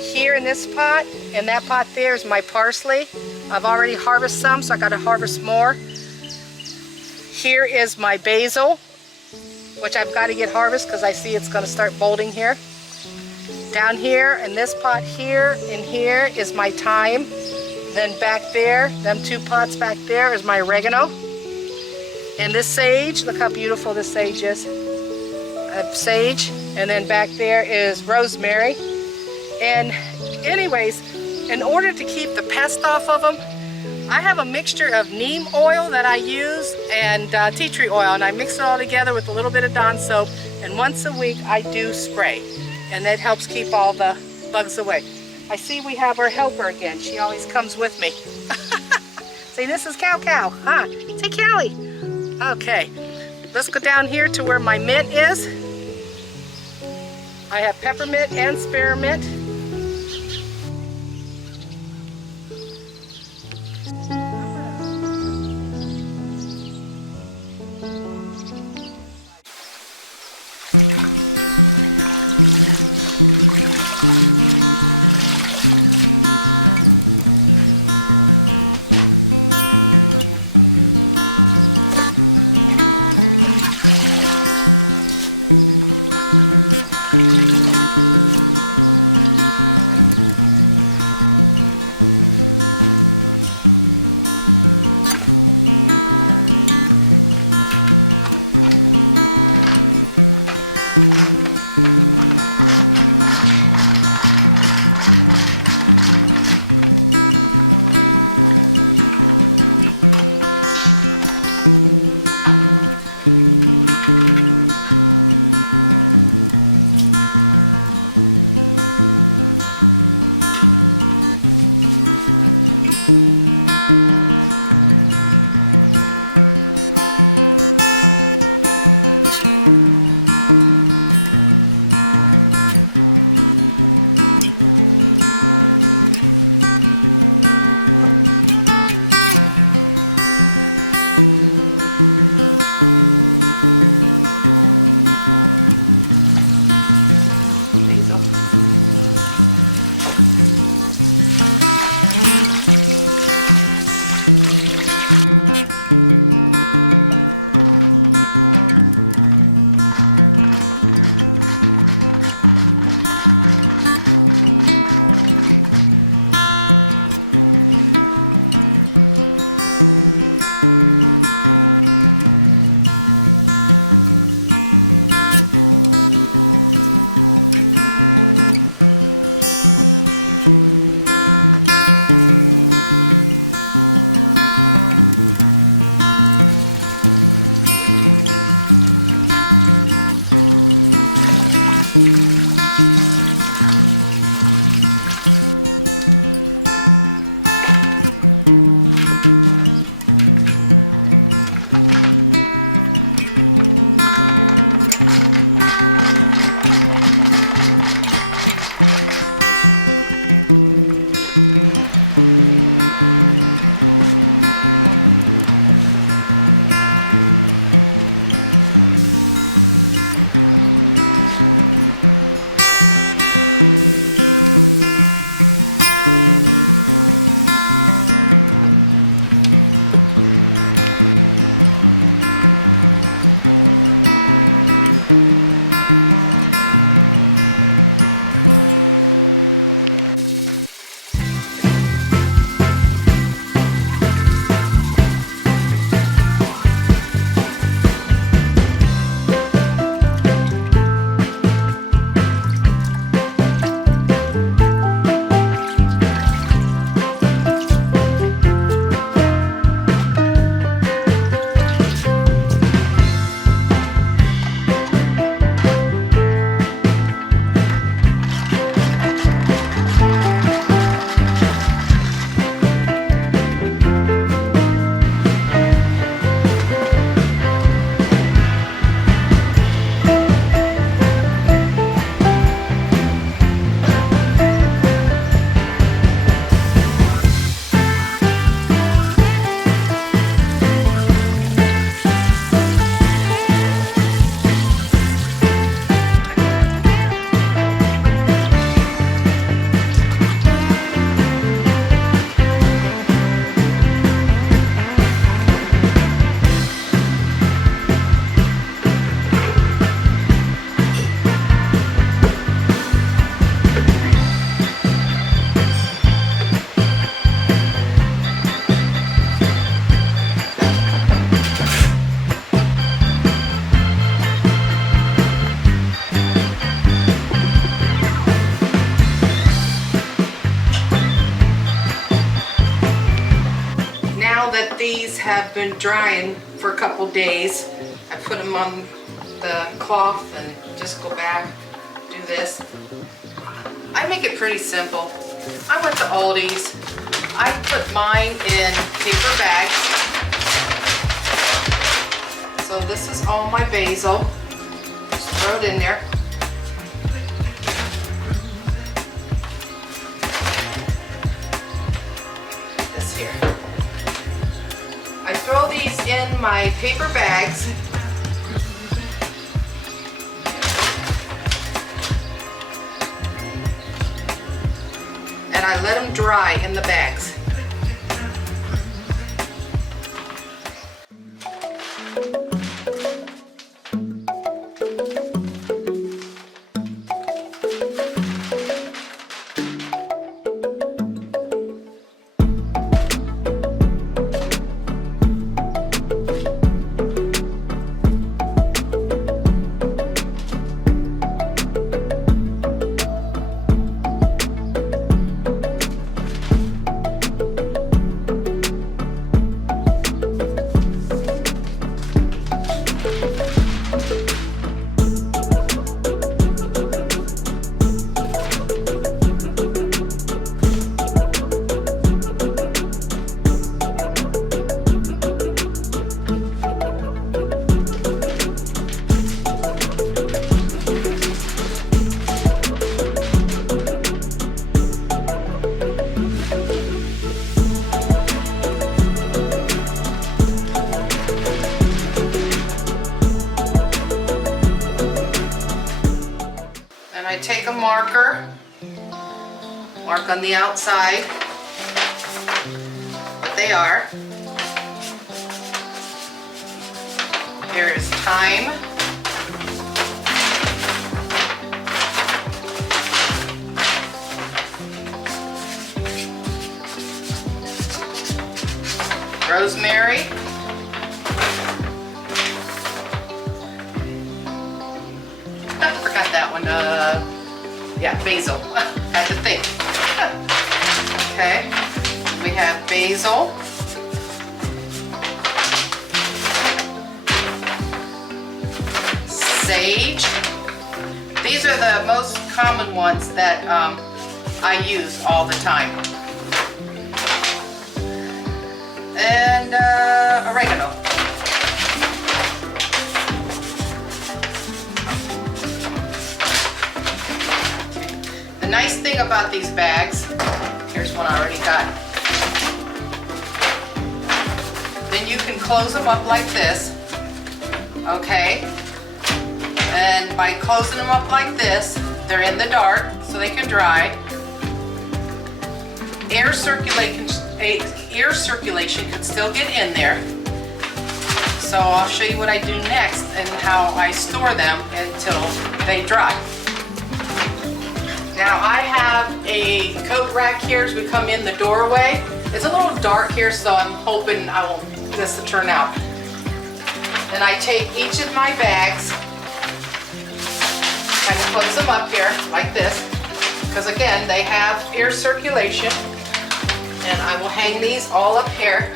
Here in this pot, and that pot there is my parsley. I've already harvested some, so I got to harvest more. Here is my basil, which I've got to get harvested because I see it's going to start bolting here. Down here in this pot here and here is my thyme. Then back there, them 2 pots back there is my oregano. And this sage, look how beautiful this sage is. Sage, and then back there is rosemary. And anyways, in order to keep the pest off of them, I have a mixture of neem oil that I use and tea tree oil, and I mix it all together with a little bit of Dawn soap, and once a week I do spray, and that helps keep all the bugs away. I see we have our helper again. She always comes with me. See, this is Cow, huh? Say Callie. Okay, let's go down here to where my mint is. I have peppermint and spearmint. these have been drying for a couple days. I put them on the cloth and just go back, do this. I make it pretty simple. I went to Aldi's. I put mine in paper bags. So this is all my basil. Just throw it in there. This here. I throw these in my paper bags. And I let them dry in the bags. Take a mark on the outside what they are. Here is thyme, rosemary, I forgot that one. Yeah, basil. Had to think. Okay, we have basil. Sage. These are the most common ones that I use all the time. And oregano. The nice thing about these bags, here's one I already got. Then you can close them up like this, okay? And by closing them up like this, they're in the dark so they can dry. Air circulation can still get in there. So I'll show you what I do next and how I store them until they dry. Now I have a coat rack here as we come in the doorway. It's a little dark here, so I'm hoping I want this to turn out. Then I take each of my bags, kind of close them up here like this, because again, they have air circulation. And I will hang these all up here,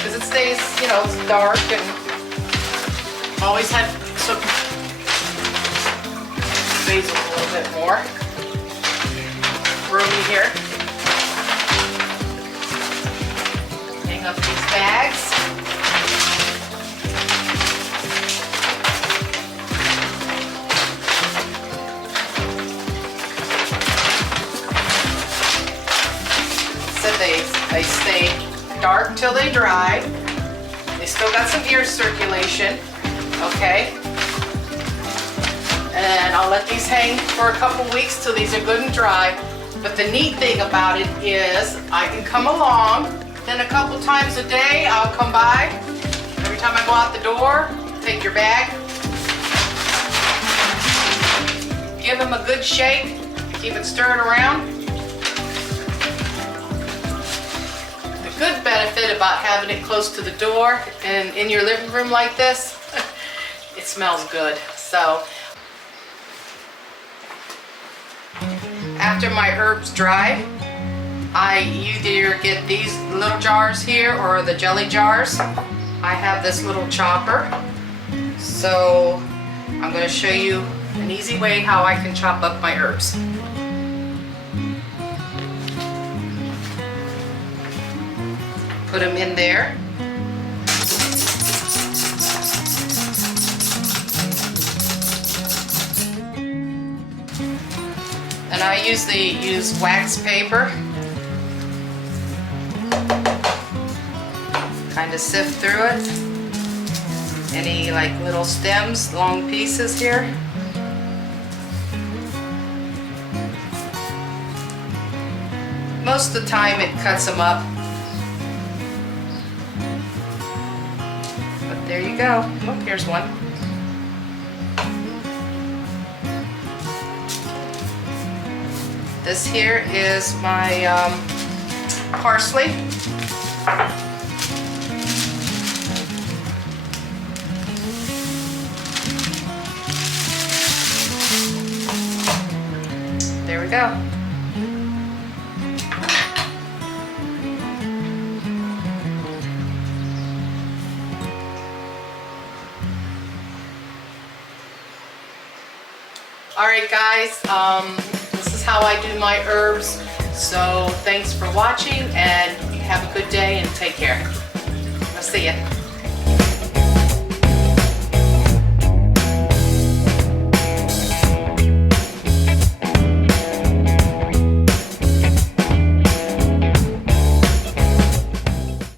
because it stays, you know, it's dark, and always have some basil a little bit more roomy here. Hang up these bags. They stay dark till they dry. They still got some air circulation, okay? And I'll let these hang for a couple weeks till these are good and dry. But the neat thing about it is I can come along, then a couple times a day I'll come by. Every time I go out the door, take your bag, give them a good shake, keep it stirred around. Good benefit about having it close to the door and in your living room like this, it smells good. So after my herbs dry, I either get these little jars here or the jelly jars. I have this little chopper, so I'm going to show you an easy way how I can chop up my herbs. Put them in there. And I usually use wax paper. Kind of sift through it. Any like little stems, long pieces here. Most of the time it cuts them up. But there you go. Oh, here's one. This here is my parsley. There we go. All right, guys. This is how I do my herbs. So thanks for watching, and have a good day and take care. I'll see ya.